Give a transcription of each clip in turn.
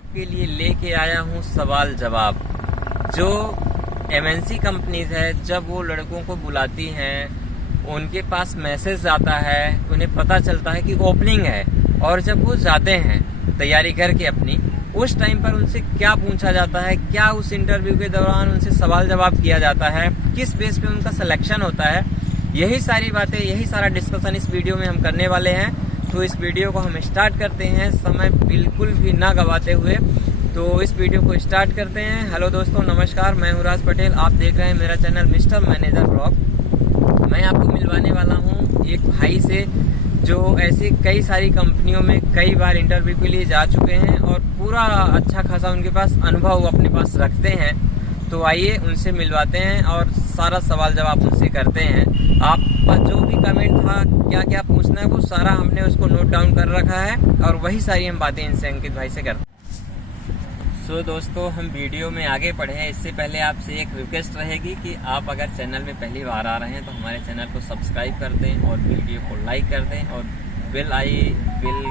आपके लिए लेके आया हूँ सवाल जवाब। जो एमएनसी कंपनीज है जब वो लड़कों को बुलाती हैं, उनके पास मैसेज आता है, उन्हें पता चलता है कि ओपनिंग है, और जब वो जाते हैं तैयारी करके अपनी, उस टाइम पर उनसे क्या पूछा जाता है, क्या उस इंटरव्यू के दौरान उनसे सवाल जवाब किया जाता है, किस बेस पे उनका सिलेक्शन होता है, यही सारी बातें, यही सारा डिस्कशन इस वीडियो में हम करने वाले हैं। तो इस वीडियो को हम स्टार्ट करते हैं समय बिल्कुल भी ना गवाते हुए। तो इस वीडियो को स्टार्ट करते हैं। हेलो दोस्तों, नमस्कार, मैं हूं राज पटेल। आप देख रहे हैं मेरा चैनल मिस्टर मैनेजर ब्लॉग। मैं आपको मिलवाने वाला हूं एक भाई से जो ऐसे कई सारी कंपनियों में कई बार इंटरव्यू के लिए जा चुके हैं और पूरा अच्छा खासा उनके पास अनुभव अपने पास रखते हैं। तो आइए उनसे मिलवाते हैं और सारा सवाल जवाब उनसे करते हैं। आपका जो भी कमेंट था, क्या क्या पूछना है, वो सारा हमने उसको नोट डाउन कर रखा है और वही सारी हम बातें इनसे अंकित भाई से करते हैं। सो दोस्तों, हम वीडियो में आगे बढ़े हैं इससे पहले आपसे एक रिक्वेस्ट रहेगी कि आप अगर चैनल में पहली बार आ रहे हैं तो हमारे चैनल को सब्सक्राइब कर दें और वीडियो को लाइक कर दें और बेल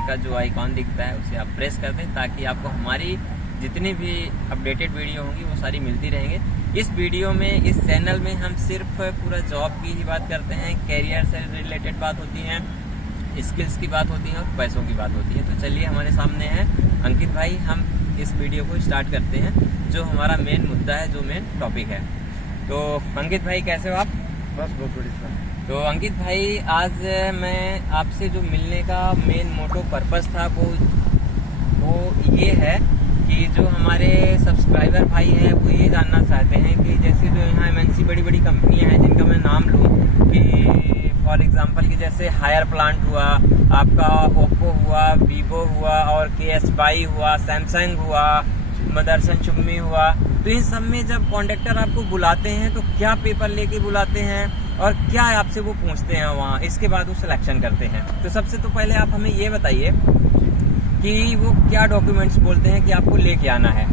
का जो आइकॉन दिखता है उसे आप प्रेस कर दें, ताकि आपको हमारी जितनी भी अपडेटेड वीडियो होंगी वो सारी मिलती रहेंगे। इस वीडियो में, इस चैनल में हम सिर्फ पूरा जॉब की ही बात करते हैं, कैरियर से रिलेटेड बात होती है, स्किल्स की बात होती है और पैसों की बात होती है। तो चलिए, हमारे सामने है अंकित भाई। हम इस वीडियो को स्टार्ट करते हैं, जो हमारा मेन मुद्दा है, जो मेन टॉपिक है। तो अंकित भाई, कैसे हो आप? बस बहुत बढ़िया। तो अंकित भाई, आज मैं आपसे जो मिलने का मेन मोटो पर्पस था वो ये है कि जो हमारे सब्सक्राइबर भाई हैं वो ये जानना चाहते हैं कि जैसे जो यहाँ एमएनसी बड़ी बड़ी कंपनियां हैं जिनका मैं नाम लूँ, कि फॉर एग्जांपल कि जैसे हायर प्लांट हुआ, आपका ओप्पो हुआ, वीवो हुआ और KSY हुआ, सैमसंग हुआ, मदरसन चुम्मी हुआ, तो इन सब में जब कॉन्ट्रैक्टर आपको बुलाते हैं तो क्या पेपर लेके बुलाते हैं और क्या आपसे वो पूछते हैं वहाँ, इसके बाद वो सिलेक्शन करते हैं। तो सबसे तो पहले आप हमें ये बताइए कि वो क्या डॉक्यूमेंट्स बोलते हैं कि आपको लेके आना है।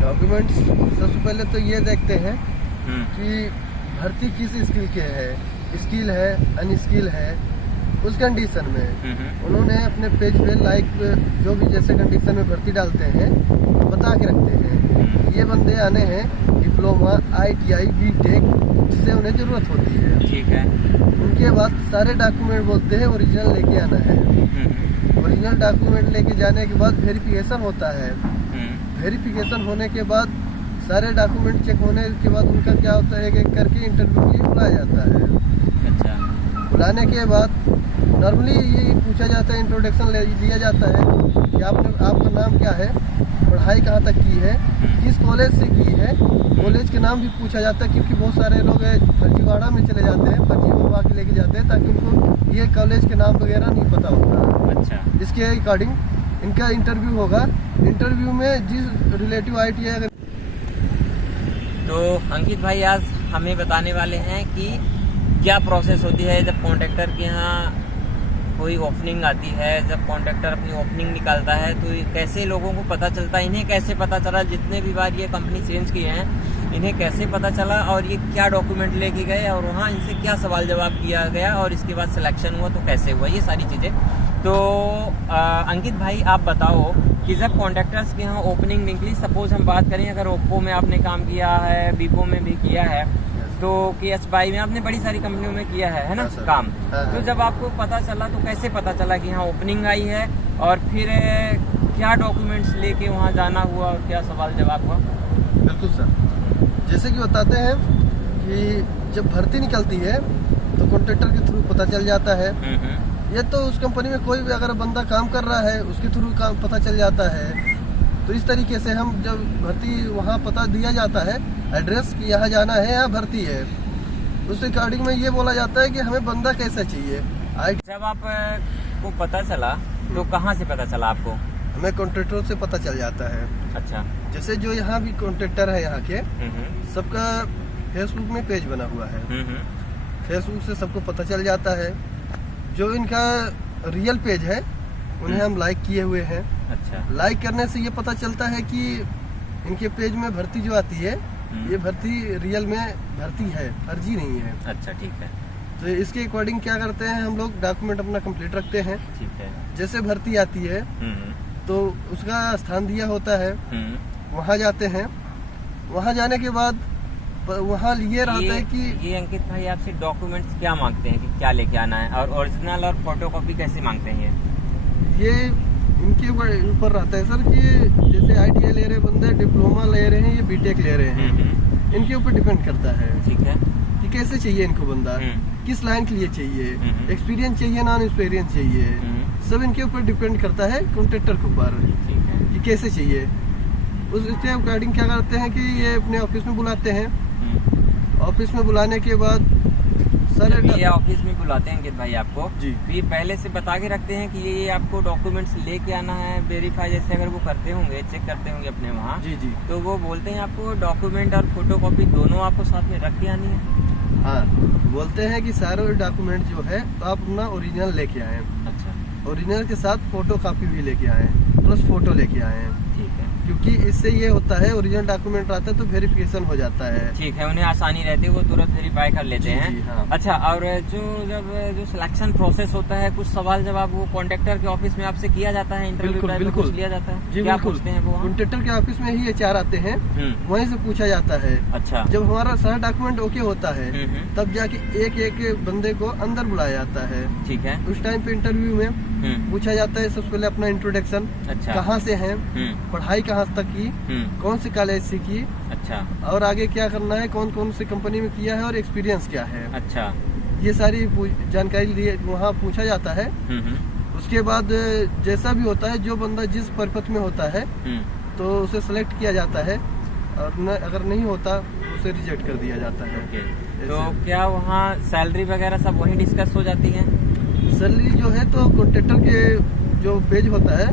डॉक्यूमेंट्स सबसे पहले तो ये देखते हैं कि भर्ती किस स्किल के है, स्किल है, अनस्किल है, उस कंडीशन में उन्होंने अपने पेज पे लाइक जो भी जैसे कंडीशन में भर्ती डालते हैं बता के रखते हैं। ये बंदे आने हैं डिप्लोमा, ITI, BTech, जिससे उन्हें जरूरत होती है। ठीक है। उनके बाद सारे डॉक्यूमेंट बोलते हैं ओरिजिनल लेके आना है। ओरिजिनल डॉक्यूमेंट लेके जाने के बाद वेरिफिकेशन होता है। वेरिफिकेशन होने के बाद सारे डॉक्यूमेंट चेक होने के बाद उनका क्या होता है, एक करके इंटरव्यू के लिए बुलाया जाता है। अच्छा। बुलाने के बाद नॉर्मली ये पूछा जाता है, इंट्रोडक्शन लिया जाता है कि आपका नाम क्या है, पढ़ाई कहाँ तक की है, किस कॉलेज से की है, कॉलेज के नाम भी पूछा जाता है, क्योंकि बहुत सारे लोग फर्जीवाड़ा में चले जाते हैं, फर्जी बनवा के लेके जाते हैं ताकि उनको ये कॉलेज के नाम वगैरह नहीं पता होता। अच्छा। इसके अकॉर्डिंग इनका इंटरव्यू होगा। इंटरव्यू में जिस रिलेटिव ITI अगर तो अंकित भाई आज हमें बताने वाले हैं कि क्या प्रोसेस होती है जब कॉन्ट्रैक्टर के यहाँ कोई ओपनिंग आती है, जब कॉन्ट्रैक्टर अपनी ओपनिंग निकालता है तो कैसे लोगों को पता चलता है, इन्हें कैसे पता चला, जितने भी बार ये कंपनी चेंज किए हैं इन्हें कैसे पता चला और ये क्या डॉक्यूमेंट लेके गए और वहाँ इनसे क्या सवाल जवाब किया गया और इसके बाद सिलेक्शन हुआ तो कैसे हुआ, ये सारी चीज़ें। तो अंकित भाई, आप बताओ कि जब कॉन्ट्रैक्टर्स के यहाँ ओपनिंग निकली, सपोज हम बात करें अगर ओप्पो में आपने काम किया है, वीवो में भी किया है, तो KSY में आपने बड़ी सारी कंपनियों में किया है ना काम। तो जब आपको पता चला तो कैसे पता चला कि यहाँ ओपनिंग आई है और फिर क्या डॉक्यूमेंट्स लेके वहाँ जाना हुआ और क्या सवाल जवाब हुआ? बिल्कुल सर, जैसे कि बताते हैं कि जब भर्ती निकलती है तो कॉन्ट्रैक्टर के थ्रू पता चल जाता है। ये तो उस कंपनी में कोई भी अगर बंदा काम कर रहा है उसके थ्रू काम पता चल जाता है। तो इस तरीके से हम जब भर्ती वहाँ पता दिया जाता है, एड्रेस कि यहाँ जाना है, यहाँ भर्ती है, उस अकॉर्डिंग में ये बोला जाता है कि हमें बंदा कैसा चाहिए। जब आप को पता चला तो कहाँ से पता चला आपको? हमें कॉन्ट्रैक्टर से पता चल जाता है। अच्छा। जैसे जो यहाँ भी कॉन्ट्रैक्टर है यहाँ के, सबका फेसबुक में पेज बना हुआ है। फेसबुक से सबको पता चल जाता है। जो इनका रियल पेज है उन्हें हम लाइक किए हुए हैं। अच्छा। लाइक करने से ये पता चलता है कि इनके पेज में भर्ती जो आती है ये भर्ती रियल में भर्ती है, फर्जी नहीं है। अच्छा, ठीक है। तो इसके अकॉर्डिंग क्या करते हैं हम लोग, डॉक्यूमेंट अपना कंप्लीट रखते हैं। ठीक है। जैसे भर्ती आती है तो उसका स्थान दिया होता है, वहाँ जाते हैं। वहाँ जाने के बाद वहाँ ये रहता है कि ये अंकित भाई आपसे डॉक्यूमेंट्स क्या मांगते हैं कि क्या लेके आना है, और ओरिजिनल और फोटोकॉपी कैसे मांगते हैं ये इनके ऊपर रहता है सर कि जैसे ITI ले रहे बंदे, डिप्लोमा ले रहे हैं, ये BTech ले रहे हैं, इनके ऊपर डिपेंड करता है। ठीक है कि कैसे चाहिए इनको बंदा, किस लाइन के लिए चाहिए, एक्सपीरियंस चाहिए, नॉन एक्सपीरियंस चाहिए, सब इनके ऊपर डिपेंड करता है कॉन्ट्रैक्टर के ऊपर कि कैसे चाहिए। उसके अकॉर्डिंग क्या करते हैं कि ये अपने ऑफिस में बुलाते हैं। ऑफिस में बुलाने के बाद सर ये ऑफिस में बुलाते हैं अंकित भाई आपको जी, फिर पहले से बता के रखते हैं कि ये आपको डॉक्यूमेंट्स लेके आना है, वेरीफाई जैसे अगर वो करते होंगे, चेक करते होंगे अपने वहाँ जी जी, तो वो बोलते हैं आपको डॉक्यूमेंट और फोटोकॉपी दोनों आपको साथ में रख के आनी है। हाँ, बोलते हैं कि सारे डॉक्यूमेंट जो है तो आप अपना ओरिजिनल लेके आए। अच्छा, ओरिजिनल के साथ फोटो कॉपी भी लेके आए, प्लस फोटो लेके आए, ठीक है, क्योंकि इससे ये होता है ओरिजिनल डॉक्यूमेंट रहता है तो वेरिफिकेशन हो जाता है। ठीक है, उन्हें आसानी रहती है, वो तुरंत वेरीफाई कर लेते जी, हैं। जी, हाँ। अच्छा, और जो सिलेक्शन प्रोसेस होता है, कुछ सवाल जवाब वो कॉन्ट्रैक्टर के ऑफिस में आपसे किया जाता है, इंटरव्यू बिल्कुल, टाइप में बिल्कुल। कुछ लिया जाता है, जी क्या बिल्कुल, पूछते हैं वो? कॉन्ट्रैक्टर के ऑफिस में ही HR आते हैं, वहीं से पूछा जाता है। अच्छा, जब हमारा सारा डॉक्यूमेंट ओके होता है तब जाके एक एक बंदे को अंदर बुलाया जाता है। ठीक है, उस टाइम पे इंटरव्यू में पूछा जाता है सबसे पहले अपना इंट्रोडक्शन, अच्छा, कहाँ से हैं, पढ़ाई कहाँ तक की, कौन सी कॉलेज से की, अच्छा, और आगे क्या करना है, कौन कौन सी कंपनी में किया है और एक्सपीरियंस क्या है। अच्छा, ये सारी जानकारी लिए वहाँ पूछा जाता है। उसके बाद जैसा भी होता है, जो बंदा जिस पर्पज में होता है तो उसे सेलेक्ट किया जाता है, और अगर नहीं होता उसे रिजेक्ट कर दिया जाता है। तो क्या वहाँ सैलरी वगैरह सब वहीं डिस्कस हो जाती है? सैलरी जो है तो कॉन्ट्रैक्टर के जो पेज होता है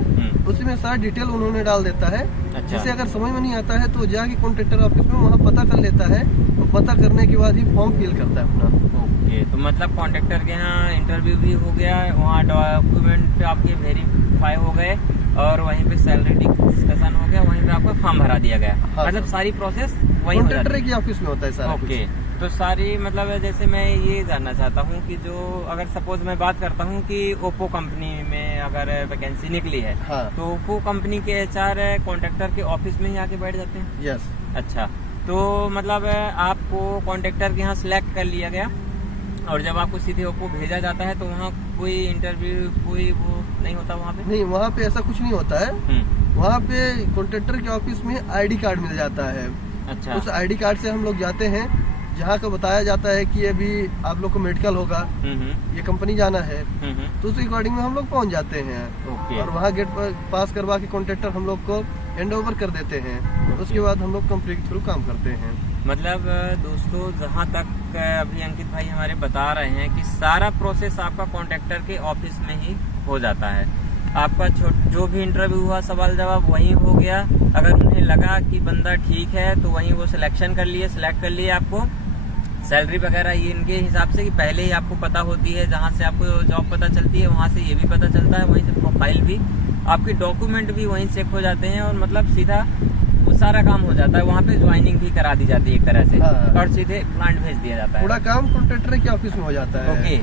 उसी में सारा डिटेल उन्होंने डाल देता है। अच्छा। जिसे अगर समझ में नहीं आता है तो जाके कॉन्ट्रैक्टर ऑफिस में वहाँ पता कर लेता है, और पता करने के बाद ही फॉर्म फिल करता है अपना। ओके, तो मतलब कॉन्ट्रैक्टर के यहाँ इंटरव्यू भी हो गया, वहाँ डॉक्यूमेंट आपके वेरीफाई हो गए, और वहीं पे सैलरी डिस्कशन हो गया, वहीं पे आपका फॉर्म भरा दिया गया। हाँ, मतलब सारी प्रोसेस वहीं हो कॉन्ट्रैक्टर जाती के ऑफिस में होता है सारा कुछ। ओके, तो सारी मतलब जैसे मैं ये जानना चाहता हूँ कि जो अगर सपोज मैं बात करता हूँ कि ओप्पो कंपनी में अगर वैकेंसी निकली है, हाँ। तो ओप्पो कंपनी के HR कॉन्ट्रैक्टर के ऑफिस में ही आके बैठ जाते हैं? यस। अच्छा, तो मतलब आपको कॉन्ट्रैक्टर के यहाँ सिलेक्ट कर लिया गया, और जब आपको सीधे ओप्पो भेजा जाता है तो वहाँ कोई इंटरव्यू कोई वो नहीं होता वहाँ पे? नहीं, वहाँ पे ऐसा कुछ नहीं होता है। वहाँ पे कॉन्ट्रैक्टर के ऑफिस में ID कार्ड मिल जाता है। अच्छा, उस ID कार्ड से हम लोग जाते हैं, जहाँ का बताया जाता है कि अभी आप लोग को मेडिकल होगा, ये कंपनी जाना है, तो उस अकॉर्डिंग में हम लोग पहुँच जाते हैं। ओके। और वहाँ गेट पर पास करवा के कॉन्ट्रैक्टर हम लोग को हैंड ओवर कर देते हैं। उसके बाद हम लोग कंपनी के थ्रू काम करते हैं। मतलब दोस्तों, जहाँ तक अभी अंकित भाई हमारे बता रहे हैं कि सारा प्रोसेस आपका कॉन्ट्रैक्टर के ऑफिस में ही हो जाता है। आपका जो भी इंटरव्यू हुआ, सवाल जवाब वहीं हो गया। अगर उन्हें लगा कि बंदा ठीक है तो वहीं वो सिलेक्ट कर लिए आपको। सैलरी वगैरह ये इनके हिसाब से कि पहले ही आपको पता होती है, जहाँ से आपको जॉब पता चलती है वहाँ से ये भी पता चलता है, वहीं से प्रोफाइल भी, आपके डॉक्यूमेंट भी वहीं चेक हो जाते हैं, और मतलब सीधा वो सारा काम हो जाता है। वहाँ पे ज्वाइनिंग भी करा दी जाती है एक तरह से, हाँ। और सीधे प्लांट भेज दिया जाता है। पूरा काम कॉन्ट्रैक्टर के ऑफिस में हो जाता है। ओके,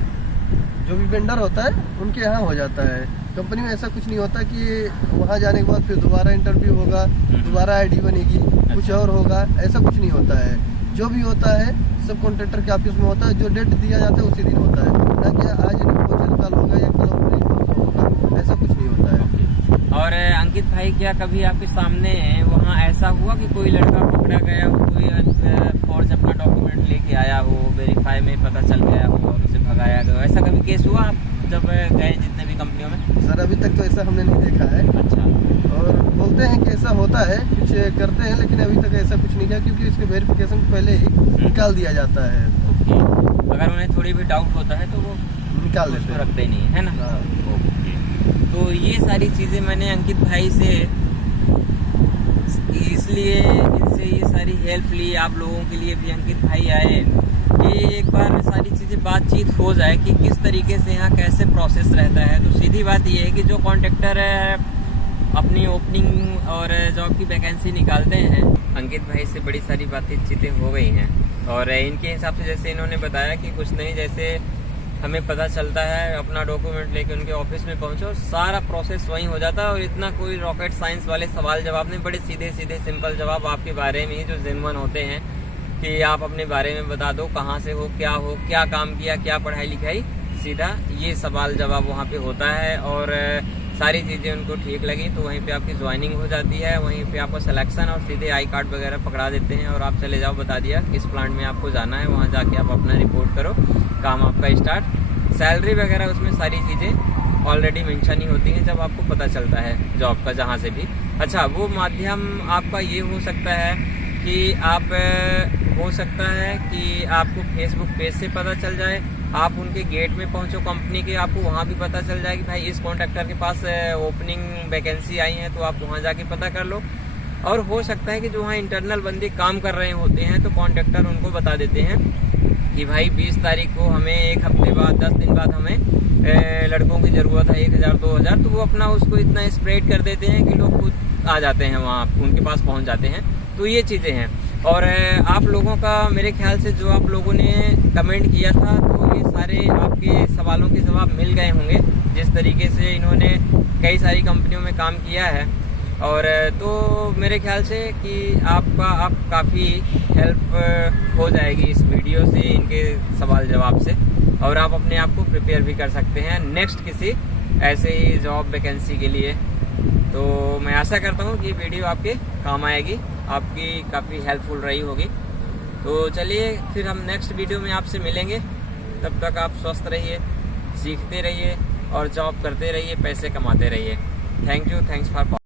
जो भी वेंडर होता है उनके यहाँ हो जाता है। कंपनी में ऐसा कुछ नहीं होता कि वहाँ जाने के बाद फिर दोबारा इंटरव्यू होगा, दोबारा ID बनेगी, कुछ और होगा, ऐसा कुछ नहीं होता है। जो भी होता है सब कॉन्ट्रैक्टर के ऑफिस में होता है। जो डेट दिया जाता है उसी दिन होता है, ना कि आज नहीं कल होगा या कल होगा, ऐसा कुछ नहीं होता है। और अंकित भाई, क्या कभी आपके सामने वहाँ ऐसा हुआ कि कोई लड़का पकड़ा गया हो, कोई फॉर्ज अपना डॉक्यूमेंट लेके आया हो, वेरीफाई में पता चल गया हो और उसे भगाया गया हो, ऐसा कभी केस हुआ आप जब गए जितने भी कंपनियों में? सर अभी तक तो ऐसा हमने नहीं देखा है। अच्छा, और बोलते हैं कि ऐसा होता है, कुछ करते हैं, लेकिन अभी तक ऐसा कुछ नहीं किया, क्योंकि इसके वेरिफिकेशन पहले ही निकाल दिया जाता है। ओके, अगर उन्हें थोड़ी भी डाउट होता है तो वो निकाल देते उसको हैं। रखते ही नहीं है ना। हाँ। ओके, तो ये सारी चीज़ें मैंने अंकित भाई से इसलिए इनसे ये सारी हेल्प ली, आप लोगों के लिए भी अंकित भाई आए कि एक बार सारी चीज़ें बातचीत हो जाए कि किस तरीके से यहाँ कैसे प्रोसेस रहता है। तो सीधी बात ये है कि जो कॉन्ट्रैक्टर अपनी ओपनिंग और जॉब की वैकेंसी निकालते हैं, अंकित भाई से बड़ी सारी बातें चीतें हो गई हैं, और इनके हिसाब से जैसे इन्होंने बताया कि कुछ नहीं, जैसे हमें पता चलता है, अपना डॉक्यूमेंट लेके उनके ऑफिस में पहुंचो और सारा प्रोसेस वहीं हो जाता है। और इतना कोई रॉकेट साइंस वाले सवाल जवाब नहीं, बड़े सीधे सीधे सिंपल जवाब आपके बारे में ही जो जेन्युइन होते हैं कि आप अपने बारे में बता दो, कहाँ से हो, क्या काम किया, क्या पढ़ाई लिखाई, सीधा ये सवाल जवाब वहाँ पे होता है। और सारी चीज़ें उनको ठीक लगी तो वहीं पे आपकी ज्वाइनिंग हो जाती है, वहीं पे आपको सिलेक्शन और सीधे आई कार्ड वगैरह पकड़ा देते हैं और आप चले जाओ, बता दिया किस प्लांट में आपको जाना है, वहाँ जाके आप अपना रिपोर्ट करो, काम आपका स्टार्ट। सैलरी वगैरह उसमें सारी चीज़ें ऑलरेडी मेंशन ही होती हैं जब आपको पता चलता है जॉब का, जहाँ से भी। अच्छा, वो माध्यम आपका ये हो सकता है कि हो सकता है कि आपको फेसबुक पेज से पता चल जाए, आप उनके गेट में पहुंचो कंपनी के, आपको वहां भी पता चल जाए कि भाई इस कॉन्ट्रैक्टर के पास ओपनिंग वैकेंसी आई है, तो आप वहां जाके पता कर लो। और हो सकता है कि जो वहाँ इंटरनल बंदे काम कर रहे होते हैं तो कॉन्ट्रैक्टर उनको बता देते हैं कि भाई 20 तारीख को हमें, एक हफ्ते बाद, 10 दिन बाद हमें लड़कों की ज़रूरत है 1000 2000, तो वो अपना उसको इतना स्प्रेड कर देते हैं कि लोग खुद आ जाते हैं वहाँ, उनके पास पहुँच जाते हैं। तो ये चीज़ें हैं। और आप लोगों का मेरे ख्याल से जो आप लोगों ने कमेंट किया था, तो ये सारे आपके सवालों के जवाब मिल गए होंगे, जिस तरीके से इन्होंने कई सारी कंपनियों में काम किया है। और तो मेरे ख्याल से कि आप काफ़ी हेल्प हो जाएगी इस वीडियो से, इनके सवाल जवाब से, और आप अपने आप को प्रिपेयर भी कर सकते हैं नेक्स्ट किसी ऐसे ही जॉब वैकेंसी के लिए। तो मैं आशा करता हूँ कि वीडियो आपके काम आएगी, आपकी काफ़ी हेल्पफुल रही होगी। तो चलिए फिर हम नेक्स्ट वीडियो में आपसे मिलेंगे, तब तक आप स्वस्थ रहिए, सीखते रहिए और जॉब करते रहिए, पैसे कमाते रहिए। Thank you, thanks for